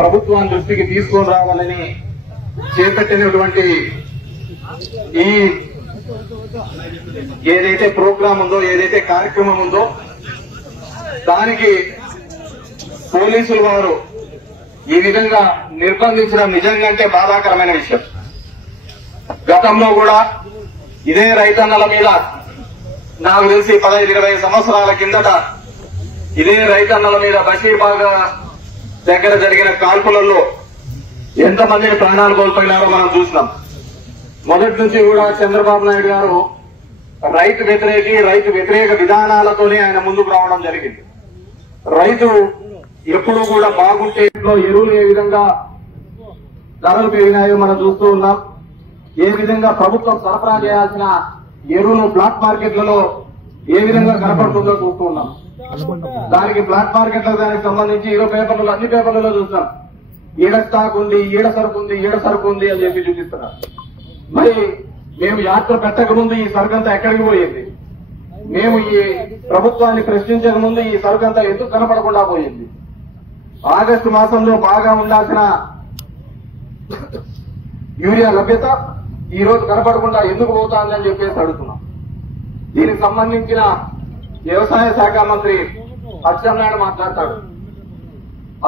ప్రభుత్వం దృష్టికి తీసుకొని రావాలని చేపట్టినటువంటి ఈ ఏదైతే ప్రోగ్రామ్ ఉందో, ఏదైతే కార్యక్రమం ఉందో దానికి పోలీసులు వారు ఈ విధంగా నిర్బంధించడం నిజంగా బాధాకరమైన విషయం. గతంలో కూడా ఇదే రైతన్నల మీద నాకు తెలిసి 15-20 సంవత్సరాల కిందట ఇదే రైతన్నల మీద బషీర్బాగ్ దగ్గర జరిగిన కాల్పులలో ఎంతమందిని ప్రాణాలు కోల్పోయినారో మనం చూసినాం. మొదటి నుంచి కూడా చంద్రబాబు నాయుడు గారు రైతు వ్యతిరేక విధానాలతోనే ఆయన ముందుకు రావడం జరిగింది. రైతు ఎప్పుడూ కూడా బాగుంటే ఎరువులు ఏ విధంగా ధరలు పెరిగినాయో మనం చూస్తూ ఉన్నాం. ఏ విధంగా ప్రభుత్వం సరఫరా చేయాల్సిన ఎరువులు బ్లాక్ మార్కెట్లలో ఏ విధంగా కనపడుతుందో చూస్తూ ఉన్నాం. దానికి బ్లాక్ మార్కెట్ల దానికి సంబంధించి అన్ని పేపర్లలో చూస్తున్నాం. ఈడ స్టాక్ ఉంది, ఈడ సరుకు ఉంది అని చెప్పి చూపిస్తున్నారు. మరి మేము యాత్ర పెట్టక ముందు ఈ సరుకంతా ఎక్కడికి పోయింది? మేము ఈ ప్రభుత్వాన్ని ప్రశ్నించక ముందు ఈ సరుకంతా ఎందుకు కనపడకుండా పోయింది? ఆగస్టు మాసంలో బాగా ఉండాల్సిన యూరియా లభ్యత ఈ రోజు కనపడకుండా ఎందుకు పోతాందని చెప్పేసి అడుగుతున్నాం. దీనికి సంబంధించిన వ్యవసాయ శాఖ మంత్రి అచ్చెన్నాయుడు మాట్లాడతాడు.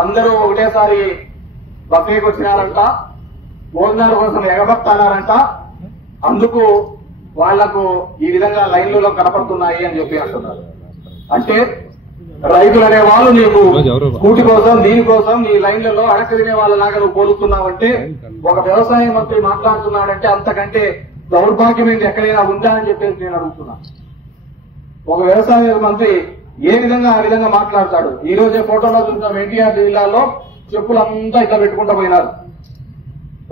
అందరూ ఒకటేసారి బఫేకి వచ్చినారంట, భోజనాల కోసం ఎగబడతానారంట, అందుకు వాళ్లకు ఈ విధంగా లైన్లలో కనపడుతున్నాయి అని చెప్పి అంటున్నారు. అంటే రైతులు అనే వాళ్ళు నీకు కూటి కోసం దీనికోసం నీ లైన్లలో అడక తినే వాళ్ళలాగా నువ్వు పోలుతున్నావంటే, ఒక వ్యవసాయ మంత్రి మాట్లాడుతున్నాడంటే అంతకంటే దౌర్భాగ్యమైంది ఎక్కడైనా ఉందా అని చెప్పేసి నేను అడుగుతున్నా. ఒక వ్యవసాయ మంత్రి ఏ విధంగా ఆ విధంగా మాట్లాడతాడు? ఈ రోజే ఫోటోలో చూసిన ఎన్టీఆర్ జిల్లాలో చెప్పులంతా ఇట్లా పెట్టుకుంటూ పోయినారు.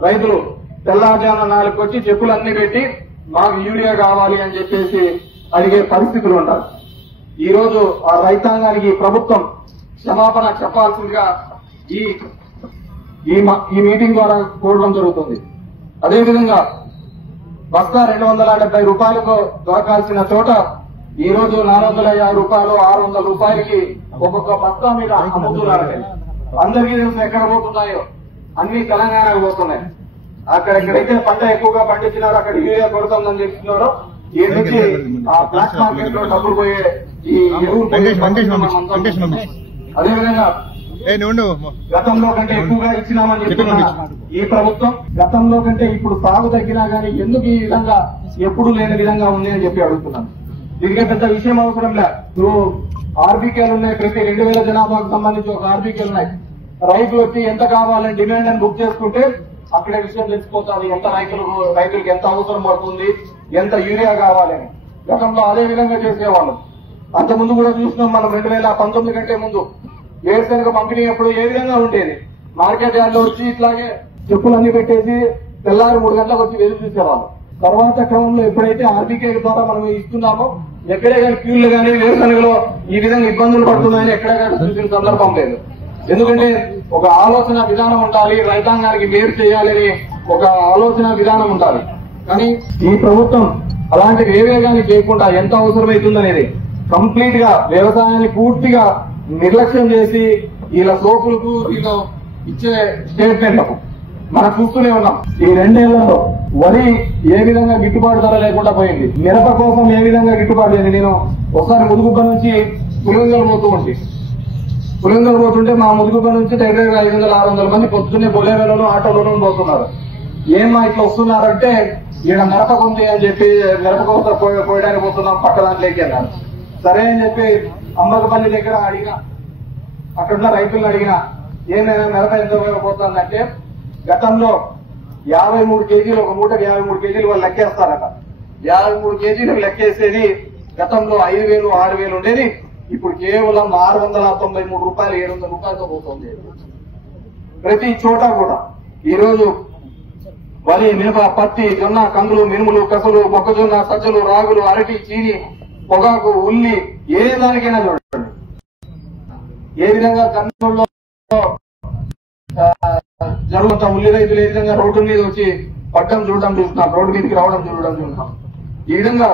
రైతులు తెల్లారుజామున 4కి వచ్చి చెప్పులన్నీ పెట్టి మాకు యూరియా కావాలి అని చెప్పేసి అడిగే పరిస్థితులు ఉంటారు. ఈ రోజు ఆ రైతాంగానికి ప్రభుత్వం క్షమాపణ చెప్పాల్సిందిగా ఈ మీటింగ్ ద్వారా కోరడం జరుగుతుంది. అదేవిధంగా బస్తా 270 రూపాయలకు దొరకాల్సిన చోట ఈ రోజు 450 రూపాయలు 600 రూపాయలకి ఒక్కొక్క బస్తా మీద అమ్ముతున్నారండి. అందరికీ తెలుసు ఎక్కడ పోతున్నాయో, అన్ని తెలంగాణకు పోతున్నాయి. అక్కడెక్కడైతే పంట ఎక్కువగా పండించినారో అక్కడ యూరియా కొడుతుందని చెప్తున్నారో ఈ నుంచి ఆ బ్లాక్ మార్కెట్ లో డబ్బులు పోయే ఈ ఎరువులు. అదేవిధంగా గతంలో కంటే ఎక్కువగా ఇచ్చినామని చెప్తున్నా ఈ ప్రభుత్వం. గతంలో కంటే ఇప్పుడు సాగు తగ్గినా గానీ ఎందుకు ఈ విధంగా ఎప్పుడు లేని విధంగా ఉంది అని చెప్పి అడుగుతున్నాను. దీనికే పెద్ద విషయం అవసరం లేదు. ఆర్బీకేలు ఉన్నాయి, ప్రతి 2000 జనాభాకు సంబంధించి ఒక ఆర్బీకేలు ఉన్నాయి. రైతులు వచ్చి ఎంత కావాలని డిమాండ్ అని బుక్ చేసుకుంటే అక్కడే విషయం తెలిసిపోతుంది ఎంత రైతులకు ఎంత అవసరం పడుతుంది, ఎంత యూరియా కావాలని. గతంలో అదే విధంగా చేసేవాళ్ళం. అంతకుముందు కూడా చూసినాం మనం 2019 కంటే ముందు వేరుశనగ పంపిణీ అప్పుడు ఏ విధంగా ఉండేది. మార్కెట్ యార్డ్లో వచ్చి ఇట్లాగే చెప్పులన్నీ పెట్టేసి తెల్లారి 3 గంటలకు వచ్చి ఎదురు చూసేవాళ్ళం. తర్వాత క్రమంలో ఎప్పుడైతే ఆర్బీకే ద్వారా మనం ఇస్తున్నామో ఎక్కడే కానీ క్యూలు కానీ వేరుశనగలో ఈ విధంగా ఇబ్బందులు పడుతున్నాయని ఎక్కడే కానీ చూసిన సందర్భం లేదు. ఎందుకంటే ఒక ఆలోచన విధానం ఉండాలి, రైతాంగానికి మేలు చేయాలని ఒక ఆలోచన విధానం ఉండాలి. కానీ ఈ ప్రభుత్వం అలాంటివి ఏవే కానీ చేయకుండా ఎంత అవసరమవుతుందనేది కంప్లీట్ గా వ్యవసాయాన్ని పూర్తిగా నిర్లక్ష్యం చేసి వీళ్ళ సోకులకు వీళ్ళు ఇచ్చే స్టేట్మెంట్లకు మనం చూస్తూనే ఉన్నాం. ఈ 2 ఏళ్లలో వరి ఏ విధంగా గిట్టుబాటు ధర లేకుండా పోయింది, మిరప కోసం ఏ విధంగా గిట్టుబాటు అయింది. నేను ఒకసారి ముదుగుబ్బ నుంచి పులివెందులు పోతుంటే మా ముదుగుబ్బ నుంచి దగ్గర 500-600 మంది పొద్దున్నే బొలేరోలోనూ ఆటోలోనూ పోతున్నారు. ఏమా ఇట్లా వస్తున్నారంటే ఈయన మిరపకు ఉంది అని చెప్పి మిరప కోసం పోయడానికి పోతున్నాం పక్క దాంట్లోకి అన్నారు. సరే అని చెప్పి అమ్మకపల్లి దగ్గర అడిగిన, అక్కడున్న రైతులను అడిగిన ఏమైనా మిరప ఎంత పోతుందంటే గతంలో 53 కేజీలు ఒక మూటకి 53 కేజీలు వాళ్ళు లెక్కేస్తారట. 53 కేజీలకు లెక్కేసేది గతంలో 5,000-6,000 ఉండేది. ఇప్పుడు కేవలం 693 రూపాయలు 700 రూపాయలతో పోతుంది ప్రతి చోట కూడా. ఈ రోజు వరి, మిరప, పత్తి, జొన్న, కందులు, మినుములు, కసలు, మొక్కజొన్న, సజ్జలు, రాగులు, అరటి, చీని, పొగాకు, ఉల్లి ఏ దానికైనా చూడండి ఏ విధంగా కర్నూలులో జరుగుతా ఉల్లి రైతులు ఏ విధంగా రోడ్డు మీద వచ్చి పట్టడం చూడడం చూస్తున్నాం, రోడ్డు మీదకి రావడం చూడడం చూస్తున్నాం. ఈ విధంగా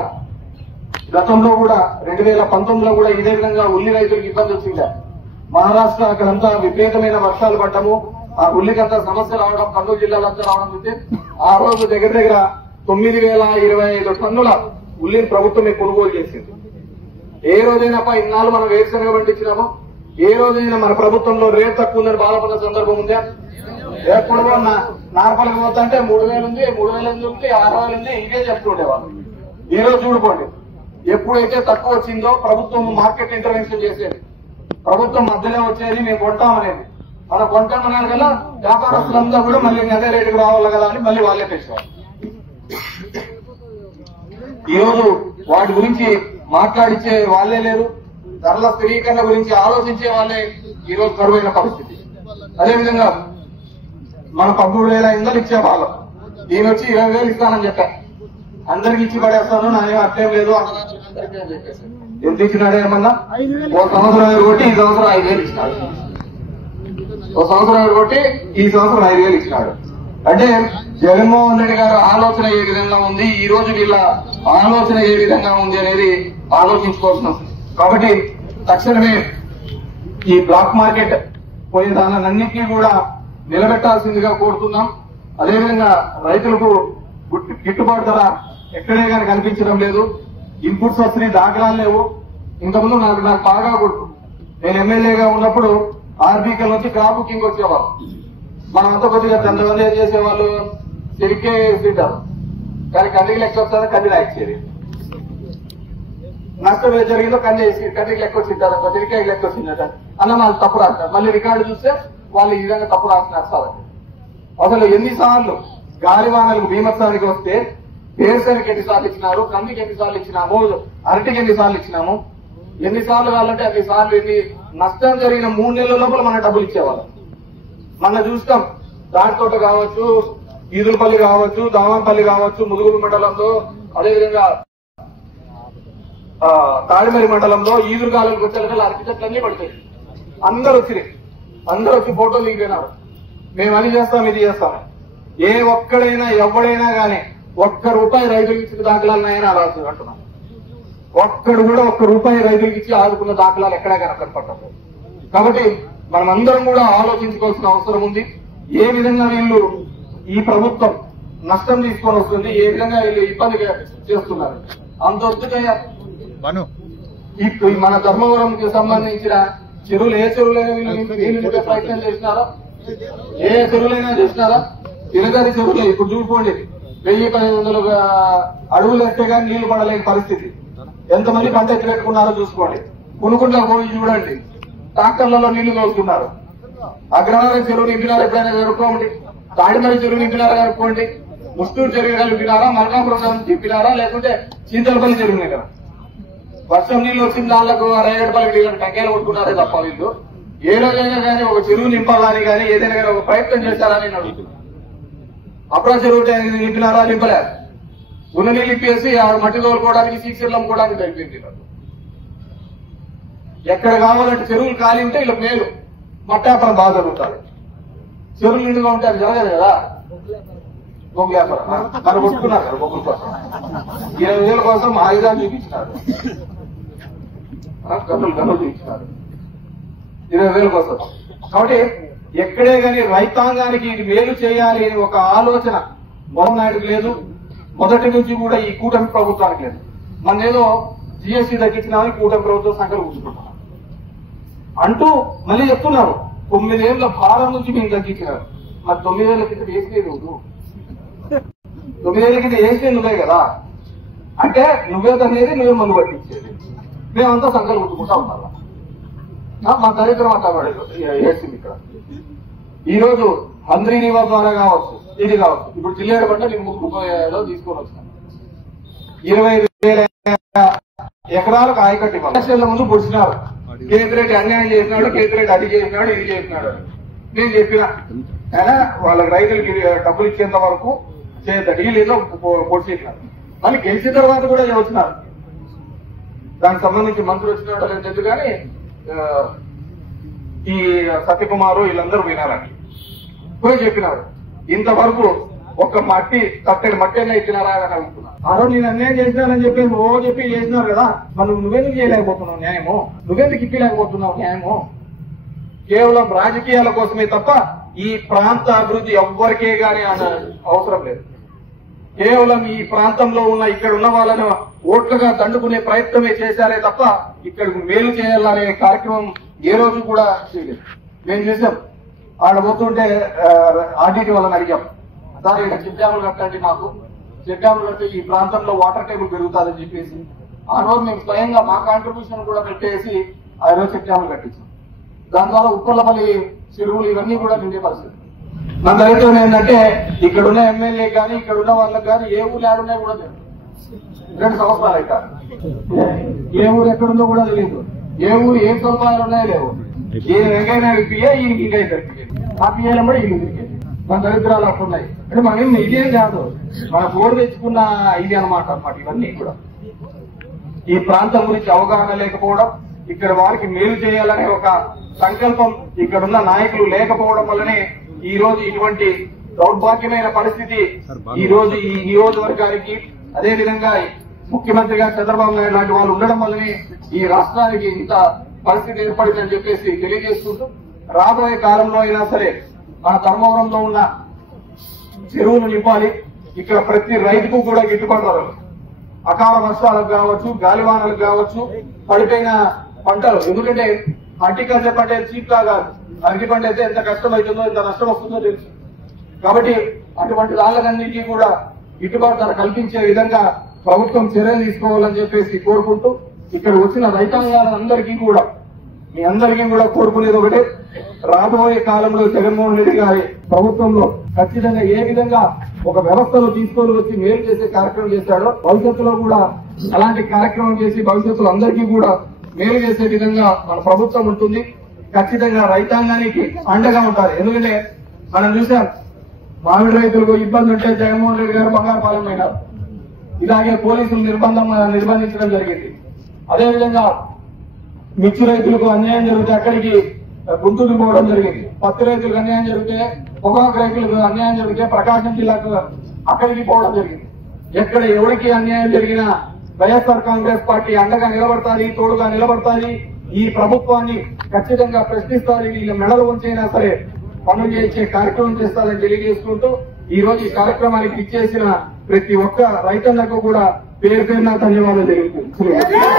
గతంలో కూడా 2019లో కూడా ఇదే విధంగా ఉల్లి రైతులకు ఇబ్బంది వచ్చిందా. మహారాష్ట్ర అక్కడంతా విపరీతమైన వర్షాలు పడ్డము, ఆ ఉల్లికంతా సమస్య రావడం, కర్నూలు జిల్లాలంతా రావడం చూస్తే ఆ రోజు దగ్గర దగ్గర 9,025 టన్నుల ఉల్లిని ప్రభుత్వమే కొనుగోలు చేసింది. ఏ రోజైనా ఇన్నాళ్ళు మనం వేరుశనగ పండించినామో ఏ రోజైనా మన ప్రభుత్వంలో రేట్ తక్కువ ఉందని బాధపడిన సందర్భం ఉందా? ఎప్పుడు నార్మల్గా పోతా అంటే 3,000 ఉంది, 3,000 ఉంది, 6,000 ఉంది, ఇంకే చెప్తుండేవాళ్ళు. ఈ రోజు చూడుకోండి, ఎప్పుడైతే తక్కువ వచ్చిందో ప్రభుత్వం మార్కెట్ ఇంటర్వెన్షన్ చేసేది, ప్రభుత్వం మధ్యలో వచ్చేది మేము కొంటామనేది. మనం కొంటామనేది కదా వ్యాపారస్తులంతా కూడా మళ్ళీ అదే రేటుకు రావాలి కదా అని మళ్ళీ వాళ్ళే తెచ్చేవాళ్ళు. ఈ రోజు వాటి గురించి మాట్లాడించే వాళ్ళే లేరు, ధరల స్థిరీకరణ గురించి ఆలోచించే వాళ్ళే ఈ రోజు కరువైన పరిస్థితి. అదేవిధంగా మన 13,500 ఇచ్చే వాళ్ళం, దీని వచ్చి 20,000 ఇస్తానని చెప్పా. అందరికి ఇచ్చి పడేస్తాను, నానేం అట్లేం లేదు ఎంత ఇచ్చినాడు ఏమన్నా? ఓ సంవత్సరం కొట్టి ఈ సంవత్సరం 5,000 ఇచ్చినాడు, ఓ సంవత్సరం కొట్టి ఈ సంవత్సరం 5,000 ఇచ్చినాడు. అంటే జగన్మోహన్ రెడ్డి గారు ఆలోచన ఏ విధంగా ఉంది, ఈ రోజు వీళ్ళ ఆలోచన ఏ విధంగా ఉంది అనేది ఆలోచించుకోవాల్సిన. కాబట్టి తక్షణమే ఈ బ్లాక్ మార్కెట్ పోయే దానిలన్నింటినీ కూడా నిలబెట్టాల్సిందిగా కోరుతున్నాం. అదేవిధంగా రైతులకు గిట్టుబాటు ధర ఎక్కడే కానీ కనిపించడం లేదు. ఇన్పుట్స్ వస్తున్నాయి, దాఖలాలు లేవు. ఇంతకుముందు నాకు బాగా గుర్తు, నేను ఎమ్మెల్యేగా ఉన్నప్పుడు ఆర్బీకే నుంచి క్రాప్ బుకింగ్ వచ్చేవాళ్ళు. మనమంతా కొద్దిగా 10 ఏం చేసేవాళ్ళు, తిరిగే తింటారు కానీ కందికి లెక్క వస్తుందని కంది రాయించేది. నష్టం ఏం జరిగిందో కందికి లెక్క వచ్చింటారు, తిరిగి లెక్క వచ్చిందట అన్న వాళ్ళు తప్పు రాస్తారు. మళ్ళీ రికార్డు చూస్తే వాళ్ళు ఈ విధంగా తప్పు రాస్తున్నారు. అసలు ఎన్నిసార్లు గాలివానలకు బీమత్సానికి వస్తే వేరుశనగకి ఎన్నిసార్లు ఇచ్చినారు, కందికి ఎన్నిసార్లు ఇచ్చినాము, అరటికి ఎన్నిసార్లు ఇచ్చినాము, ఎన్నిసార్లు కావాలంటే అన్నిసార్లు ఎన్ని నష్టం జరిగిన 3 నెలల లోపల మన డబ్బులు ఇచ్చేవాళ్ళం. మన చూస్తాం దాటితోట కావచ్చు, ఈదులపల్లి కావచ్చు, దామంపల్లి కావచ్చు, ముదుగురు మండలంలో, అదేవిధంగా తాడిమరి మండలంలో ఈదురుగాలకు వచ్చేలా అరటిచెట్లన్నీ పడతాయి. అందరూ వచ్చి ఫోటోలు దిగిపోయినారు. మేము అని చేస్తాం, ఇది చేస్తాం. ఏ ఒక్కడైనా ఎవడైనా గానీ ₹1 రైతులకు ఇచ్చిన దాఖలాలనైనా రాదు అంటున్నాం. ఒక్కడు కూడా ₹1 రైతులకు ఇచ్చి ఆదుకున్న దాఖలాలు ఎక్కడా కనపడతారు. కాబట్టి మనం అందరం కూడా ఆలోచించుకోవాల్సిన అవసరం ఉంది. ఏ విధంగా వీళ్ళు ఈ ప్రభుత్వం నష్టం తీసుకొని వస్తుంది, ఏ విధంగా వీళ్ళు ఇబ్బంది చేస్తున్నారు. అంత వద్దుకయ్యా మన ధర్మవరంకి సంబంధించిన చెరువులు, ఏ చెరువులైనా వీళ్ళు ప్రయత్నం చేసినారా? ఏ చెరువులైనా చేసినారా? తిరగని చెరువులే. ఇప్పుడు చూసుకోండి, 1,000-1,500 అడుగులు ఎత్తే కానీ నీళ్లు పడలేని పరిస్థితి. ఎంతమంది పంట ఎత్తి పెట్టుకున్నారో చూసుకోండి. పునుకుంట్ల పోయి చూడండి, ట్రాక్టర్లలో నీళ్లు తోలుతున్నారు. అగ్రహారం చెరువు నింపినారు, ఎప్పుడైనా కనుక్కోండి. తాడిమరి చెరువు నింపినారా కనుక్కోండి. ముస్తూరు చెరువు నింపినారా, మల్కాపురం నింపినారా, లేకుంటే చింతలపల్లి చెరువు నింపినారా? వర్షం నీళ్లు వచ్చిన దాళ్లకు 67 టంకాయలు కొట్టుకున్నారే తప్ప వీళ్ళు ఏ రోజైనా కానీ ఒక చెరువు నింపాలని కానీ ఏదైనా కానీ ఒక ప్రయత్నం చేశారని నేను అడుగుతున్నాను. అప్పుడా చెరువు నింపినారా? నింపలేదు. ఉన్న నీళ్ళు ఇప్పేసి మట్టి తోలుకోవడానికి, సీసీలు అమ్ముకోవడానికి సరిపోయింది. ఎక్కడ కావాలంటే చెరువులు ఖాళీ ఉంటే ఇలా మేలు, మట్టాపరం బాగా జరుగుతారు. చెరువులు నిండుగా ఉంటే అది జరగదు కదా. బొగ్గు వ్యాపారం మనం కొట్టుకున్నారు కదా, బొగ్గుల కోసం 20,000 కోసం ఆయుధాలు చూపించినారు, గన్నులు చూపించినారు 20,000 కోసం. కాబట్టి ఎక్కడే కానీ రైతాంగానికి ఇది మేలు చేయాలి అని ఒక ఆలోచన మోహన్ నాయుడుకి లేదు, మొదటి నుంచి కూడా ఈ కూటమి ప్రభుత్వానికి లేదు. మన ఏదో జీఎస్టీ తగ్గించినామని కూటమి ప్రభుత్వం సంఖ్యలు కూర్చుకుంటున్నాం అంటూ మళ్ళీ చెప్తున్నారు. 9 ఏళ్ల భారం నుంచి మేము తగ్గించినారు. మరి 9 ఏళ్ల కింద వేస్తే నువ్వు 9 ఏళ్ల కింద వేస్తే నువ్వే కదా. అంటే నువ్వే అనేది నువ్వే మందు పట్టించేది, మేమంతా సంఖ్యలు కూర్చుకుంటా ఉన్నాం. మా దరిద్రం అంతా వేసింది ఇక్కడ. ఈ రోజు హంద్రీ నివా ద్వారా కావచ్చు, ఇది కావచ్చు. ఇప్పుడు జిల్లేడు పంట నేను 30 తీసుకొని వచ్చినాను. 25,000 ఎకరాలకు ఆయకట్టి ఎలక్షన్ల ముందు పొడిచినారు. కేతిరెడ్డి అన్యాయం చేసినాడు, కేతిరెడ్డి అది చేసినాడు, ఇది చేసినాడు. నేను చెప్పిన అయినా వాళ్ళకి రైతులకి డబ్బులు ఇచ్చేంత వరకు చేయద్దు, వీళ్ళు పొడిచేసినారు. మళ్ళీ గెలిచిన తర్వాత కూడా వచ్చినారు. దానికి సంబంధించి మంత్రులు వచ్చినట్టు లేదు తెలుసు కానీ ఈ సత్యకుమారు వీళ్ళందరూ వినారని పోయి చెప్పినారు. ఇంతవరకు ఒక్క మట్టి తట్టడి మట్టి అయినా ఇచ్చినారా అని అడుగుతున్నారు. ఆ రోజు నేను అన్యాయం చేసినానని చెప్పి చెప్పి చేసినారు కదా, మనం నువ్వెందుకు చేయలేకపోతున్నావు న్యాయము, నువ్వెందుకు ఇప్పలేకపోతున్నావు న్యాయము? కేవలం రాజకీయాల కోసమే తప్ప ఈ ప్రాంత అభివృద్ధి ఎవ్వరికే గానీ అవసరం లేదు. కేవలం ఈ ప్రాంతంలో ఉన్న ఇక్కడ ఉన్న వాళ్ళను ఓట్లుగా దండుకునే ప్రయత్నమే చేశారే తప్ప ఇక్కడ మేలు చేయాలనే కార్యక్రమం ఏ రోజు కూడా చేయలేదు. మేము చేసాం. ఆడ పోతుంటే ఆర్డీటీ వాళ్ళని అడిగాం, సార్ ఇక్కడ చెక్ డ్యాములు కట్టండి, మాకు చెక్ డ్యాములు కట్టి ఈ ప్రాంతంలో వాటర్ టేబుల్ పెరుగుతుందని చెప్పేసి ఆ రోజు మేము స్వయంగా మా కాంట్రిబ్యూషన్ కూడా పెట్టేసి ఆ రోజు చెక్ డ్యాములు కట్టించాం. దాని ద్వారా ఉప్పలపల్లి చెరువులు ఇవన్నీ కూడా నిండే పరిస్థితి. మన దళితం ఏంటంటే ఇక్కడ ఉన్న ఎమ్మెల్యే కానీ ఇక్కడ ఉన్న వాళ్ళకి కానీ ఏ ఊరు ఆడున్నాయి కూడా తెలియదు. 2 సంవత్సరాలు అయితే ఏ ఊరు ఎక్కడుందో కూడా తెలియదు. ఏ ఊరు ఏం సదుపాయాలు ఉన్నాయో లేవు. ఈయన వెంకయ్యనాయుడు పిఏ, ఈయనకి ఇంకా ఇద్దరు పిఏ, ఆ పిఏలు కూడా ఈయన తిరిగేది. మన దరిద్రాలు అట్టున్నాయి. అంటే మనం ఇదేం కాదు, మన ఓటు తెచ్చుకున్న ఇది అన్నమాట ఇవన్నీ కూడా. ఈ ప్రాంతం గురించి అవగాహన లేకపోవడం, ఇక్కడ వారికి మేలు చేయాలనే ఒక సంకల్పం ఇక్కడున్న నాయకులు లేకపోవడం వల్లనే ఈ రోజు ఇటువంటి దౌర్భాగ్యమైన పరిస్థితి ఈ రోజు ఈ నియోజకవర్గానికి, అదే విధంగా ముఖ్యమంత్రిగా చంద్రబాబు నాయుడు లాంటి వాళ్ళు ఉండడం వల్లనే ఈ రాష్ట్రానికి ఇంత పరిస్థితి ఏర్పడిందని చెప్పేసి తెలియజేసుకుంటూ, రాబోయే కాలంలో అయినా సరే మన ధర్మవరంలో ఉన్న చెరువులు నింపాలి. ఇక్కడ ప్రతి రైతుకు కూడా గిట్టుబాటు ధరలు, అకాల వర్షాలకు కావచ్చు, గాలివానలకు కావచ్చు, పడిపోయిన పంటలు. ఎందుకంటే హార్టికల్చర్ పంట చీప్ గా కాదు, అరటి పంట అయితే ఎంత కష్టం అవుతుందో ఎంత నష్టం వస్తుందో తెలుసు. కాబట్టి అటువంటి దాళ్ళకన్నింటినీ కూడా గిట్టుబాటు ధర కల్పించే విధంగా ప్రభుత్వం చర్యలు తీసుకోవాలని చెప్పేసి కోరుకుంటూ, ఇక్కడ వచ్చిన రైతాంగాలందరికీ కూడా మీ అందరికీ కూడా కోరుకునేది ఒకటే, రాబోయే కాలంలో జగన్మోహన్ రెడ్డి గారి ప్రభుత్వంలో ఖచ్చితంగా ఏ విధంగా ఒక వ్యవస్థను తీసుకొని వచ్చి మేలు చేసే కార్యక్రమం చేశాడో భవిష్యత్తులో కూడా అలాంటి కార్యక్రమం చేసి భవిష్యత్తులో అందరికీ కూడా మేలు చేసే విధంగా మన ప్రభుత్వం ఉంటుంది. ఖచ్చితంగా రైతాంగానికి అండగా ఉంటారు. ఎందుకంటే మనం చూసాం, మామిడి రైతులకు ఇబ్బంది ఉంటే జగన్మోహన్ రెడ్డి గారు బంగారుపాలెం అయినారు. ఇలాగే పోలీసులు నిర్బంధించడం జరిగింది. అదేవిధంగా మిర్చి రైతులకు అన్యాయం జరిగితే అక్కడికి గుంటూరుకు పోవడం జరిగింది. పత్తి రైతులకు అన్యాయం జరిగితే, పొగాకు రైతులకు అన్యాయం జరిగితే ప్రకాశం జిల్లాకు అక్కడికి పోవడం జరిగింది. ఎక్కడ ఎవరికి అన్యాయం జరిగినా వైఎస్ఆర్ కాంగ్రెస్ పార్టీ అండగా నిలబడతాది, తోడుగా నిలబడతాది. ఈ ప్రభుత్వాన్ని ఖచ్చితంగా ప్రశ్నిస్తారు. వీళ్ళ మెడలు ఉంచైనా సరే పనులు చేసే కార్యక్రమం చేస్తారని తెలియజేసుకుంటూ, ఈ రోజు ఈ కార్యక్రమానికి ఇచ్చేసిన ప్రతి ఒక్క రైతన్నకు కూడా పేరు పేరున ధన్యవాదాలు తెలుపుతున్నాను.